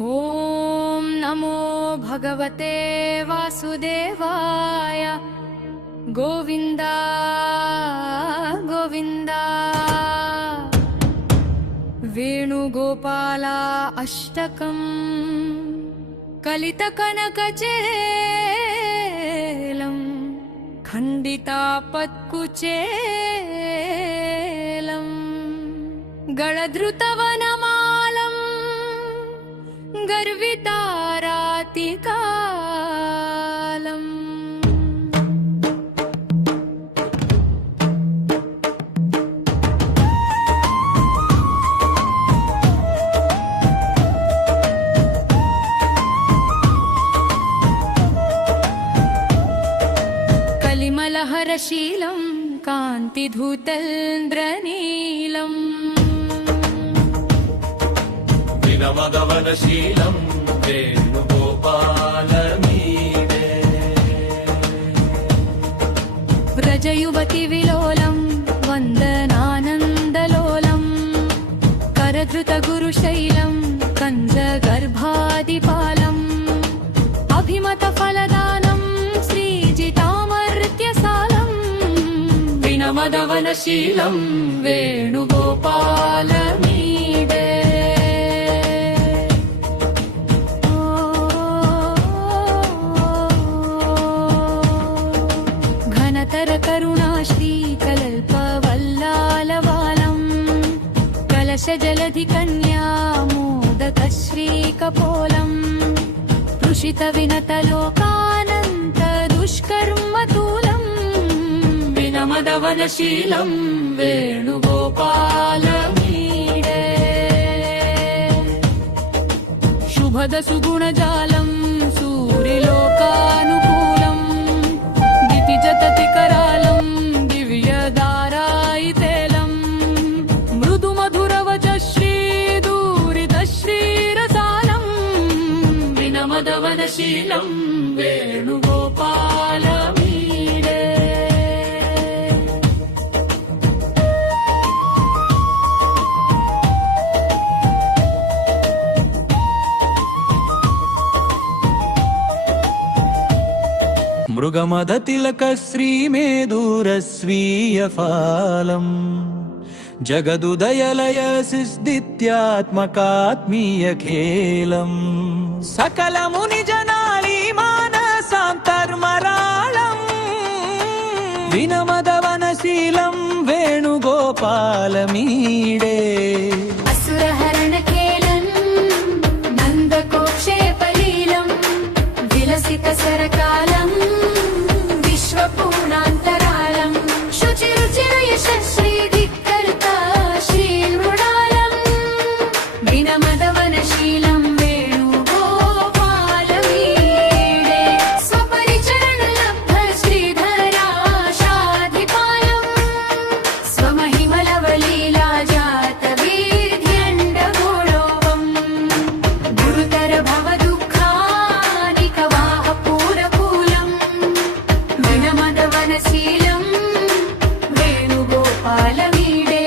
ॐ नमो भगवते वासुदेवाय। गोविन्द गोविन्द वेणुगोपाल अष्टकम् कलितकनकचेलम् खण्डितापत्कुचेलम् गळधृतवनमालम् गर्वितारातिकालम्। कलिमलहरशीलं कान्तिधूतेन्द्रनीलम् विनमदवनशीलं वेणुगोपालमीडे। व्रजयुवतिविलोलं वन्दनानन्दलोलं करधृतगुरुशैलं कञ्जगर्भादिपालम् अभिमतफलदानं श्रीजितामर्त्यसालम् विनमदवनशीलं वेणुगोपालमीडे। करुणाश्रीकल्पवल्लालवालम् कलशजलधिकन्यामोदकश्रीकपोलम् पृषितविनतलोकानन्तदुष्कर्मतूलम् विनमदवनशीलं वेणुगोपालमीडे। शुभदसुगुणजालं सूर्यलोकानुकूलम् दितिजततिकरालं दिव्यदारायितेलम् मृदुमधुरवच श्रीदूरितश्रीरसालम् विनमदवनशीलं वेणुगोपालमीडे। मृगमदतिलक श्रीमेधुरस्वीयफालम् जगदुदयलय सिद्धित्यात्मकात्मीयखेलम् सकलमुनिजनाली मानसान्तर्मराळम् विनमदवनशीलं वेणुगोपालमीडे। असुरहरणखेलन् नन्दकोक्षेपलीलम् विलसितसरकालम् विश्वपूर्णान्तराळम् शुचिरुचिरयशश्रीधिक्कर्ता श्रीमृणालम् विनमदवनशीलं वेणुगोपालमीडे। स्वपरिचरणलब्ध श्रीधराशाधिपालम् स्वमहिमलवलीला जातवीर्ध्यण्डगोळोपम् गुरुतर भवदुःखानिकवाहपूरकूलम् विनमदवनशीलं वेणुगोपालमीडे।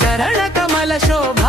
चरणकमलशोभ